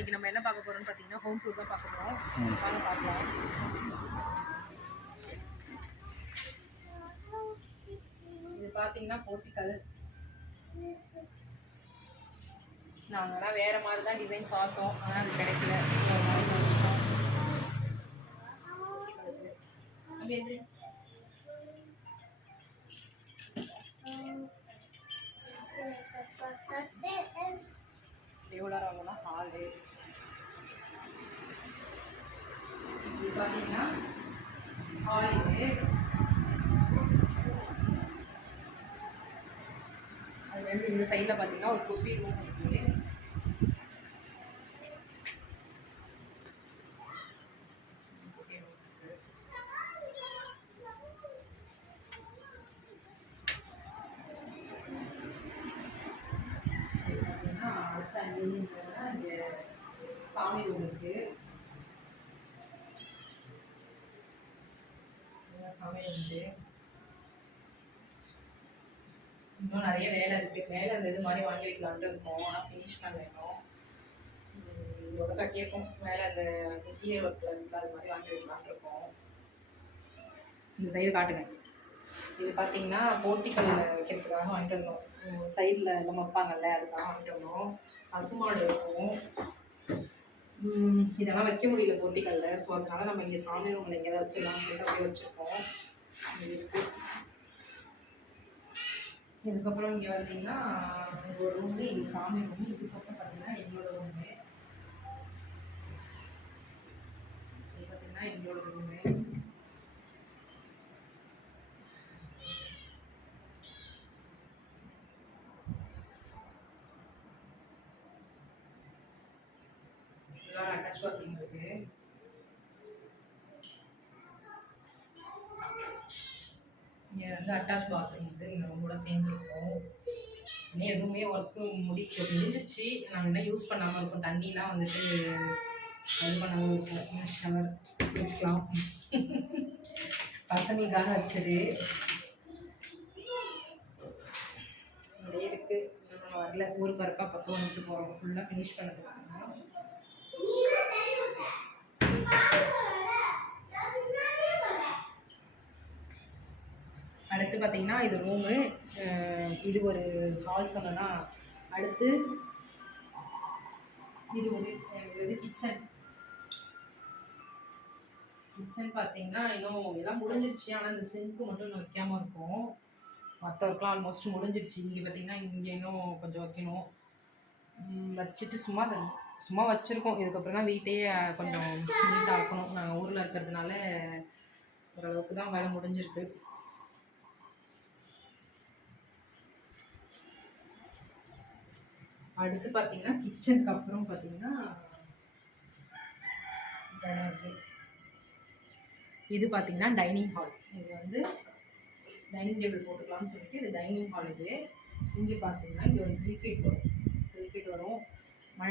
இன்னைக்கு நம்ம என்ன பார்க்க போறோம்னு பார்த்தீங்கன்னா ஹோம் டூர் தான் பார்க்க போறோம். வாங்க பார்க்கலாம் இது பார்த்தீங்கன்னா போர்ட்டிக்கல் நாங்களாம் வேற மாதிரி தான் டிசைன் பார்த்தோம் ஆனால் அது கிடைக்கல So, அதனால இங்க வந்துட்டோம். portico. அபி, எது? எவ்வளோ வாங்கலாம் ஹாலு பார்த்தீங்கன்னா ஹால் இது அது வந்து இந்த சைடில் பார்த்தீங்கன்னா ஒரு குப்பி ரூம் இருக்குது அடுத்த இங்கே சாமி ரூம் இருக்குது இங்க சாமி இருக்கு இன்னும் நிறைய வேலை இருக்கு. மேலே அந்த இது மாதிரி வாங்கி வைக்கலான்ட்டு இருக்கோம். ஆனால் ஃபினிஷ் பண்ணணும். இதோட கட்டியிருக்கோம். மேலே அந்த கீழே ஒர்க்கில் இருக்குல்ல அது மாதிரி வாங்கி வைக்கலான்ட்டு இருக்கோம். இந்த சைடு காட்டுங்க. இது பார்த்தீங்கன்னா போர்ட்டிக்கல் வைக்கிறதுக்காக வாங்கிட்டு வந்தோம். சைடில் எல்லாம் வைப்பாங்கல்ல அதுக்காக வாங்கிட்டு வந்தோம். பசுமாடு இருக்கும். இதெல்லாம் வைக்க முடியல போட்டிகளில் ஸோ அதனால நம்ம இங்கே சாமி ரூமில் எங்கேயாவது வச்சிடலாம் சொல்லிட்டு அப்படியே வச்சுருக்கோம். இதுக்கப்புறம் இங்கே வந்தீங்கன்னா ஒரு ரூமு இது சாமி ரூமு இதுக்கப்புறம் பார்த்தீங்கன்னா எங்களோட ரூமு பார்த்தீங்கன்னா எங்களோட ரூமு இதெல்லாம் அட்டாச் பாத்ரூம் இருக்கு இங்கே வந்து அட்டாச் பாத்ரூம் வந்து இந்த ரூமோட சேர்ந்துருக்கும். இன்னும் எதுவுமே ஒர்க்கு முடிக்க முடிஞ்சிச்சு நாங்கள் என்ன யூஸ் பண்ணாமல் இருக்கோம். தண்ணிலாம் வந்துட்டு இது பண்ணாமல் இருக்கும். ஷவர் வச்சுக்கலாம். பசங்களுக்காக வச்சது. அப்படியே இருக்குது வரல. ஊருக்கு வரப்பா பக்கம் வந்துட்டு போகிறோம் ஃபுல்லாக ஃபினிஷ் பண்ணதுக்காக அடுத்து பார்த்தீங்கன்னா இது ரூமு இது ஒரு ஹால் சொல்லலாம் அடுத்து இது ஒரு இது கிச்சன் கிச்சன் பார்த்தீங்கன்னா இன்னும் எல்லாம் முடிஞ்சிருச்சு. ஆனால் இந்த சிங்க்கு மட்டும் இன்னும் வைக்காமல் இருக்கும். மற்ற ஒர்க்லாம் ஆல்மோஸ்ட் முடிஞ்சிருச்சு. இங்கே பார்த்தீங்கன்னா இங்கே இன்னும் கொஞ்சம் வைக்கணும். வச்சுட்டு சும்மா அந்த- சும்மா வச்சுருக்கோம். இதுக்கப்புறம் தான் வீட்டையே கொஞ்சம் நீட்டாக ஆக்கணும் நாங்கள் ஊரில் இருக்கிறதுனால ஓரளவுக்கு தான் வேலை முடிஞ்சிருக்கு. அடுத்து பார்த்தீங்கன்னா கிச்சனுக்கு அப்புறம் பார்த்தீங்கன்னா இது. பார்த்தீங்கன்னா டைனிங் ஹால் இது வந்து டைனிங் டேபிள் போட்டுக்கலாம்னு சொல்லிட்டு இது டைனிங் ஹால் இது. இங்கே பார்த்தீங்கன்னா இங்கே ஒரு கிரிக்கெட் வரும்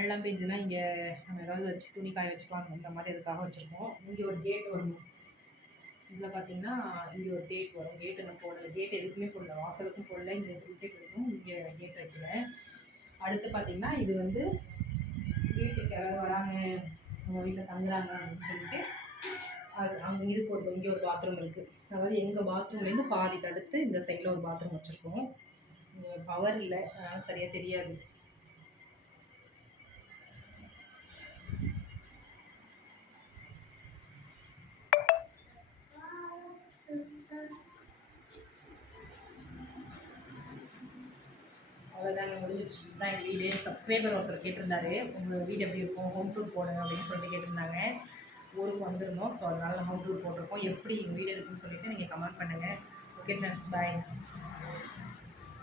வெள்ளம் பெஞ்சுன்னா இங்கே நம்ம ஏதாவது வச்சு துணி காய வச்சுக்கலாம் இந்த மாதிரி இதுக்காக வச்சுருக்கோம். இங்கே ஒரு கேட் வரும். இதில் பார்த்தீங்கன்னா இங்கே ஒரு கேட் வரும். கேட்டு நான் போடல. கேட் எதுக்குமே போடல. வாசலுக்கும் போடல. இங்கே கேட் இருக்கும் இங்கே கேட் வைக்கல. அடுத்து பார்த்தீங்கன்னா இது வந்து வீட்டுக்கு யாராவது வராங்க. நம்ம வீட்டில் தங்குறாங்க அப்படின்னு சொல்லிட்டு அது அங்கே இதுக்கு ஒரு இங்கே ஒரு பாத்ரூம் இருக்குது அதாவது எங்கள் பாத்ரூம்லேருந்து பாதி தடுத்து இந்த சைடில் ஒரு பாத்ரூம் வச்சுருக்கோம். பவர் இல்லை. அதனால் சரியாக தெரியாது. அவ்வளோதாங்க முடிஞ்சிச்சு தான் எங்கள் வீடு. சப்ஸ்கிரைபர் ஒருத்தர் கேட்டிருந்தாரு உங்கள் வீடு எப்படி இருக்கும்? ஹோம் டூர் போடுங்க அப்படின்னு சொல்லிட்டு கேட்டிருந்தாங்க. ஊருக்கு வந்திருந்தோம். ஸோ அதனால் ஹோம் டூர் போட்டிருக்கோம். எப்படி எங்கள் வீடு இருக்குன்னு சொல்லிட்டு நீங்கள் கமெண்ட் பண்ணுங்கள் ஓகே ஃப்ரெண்ட்ஸ் பாய்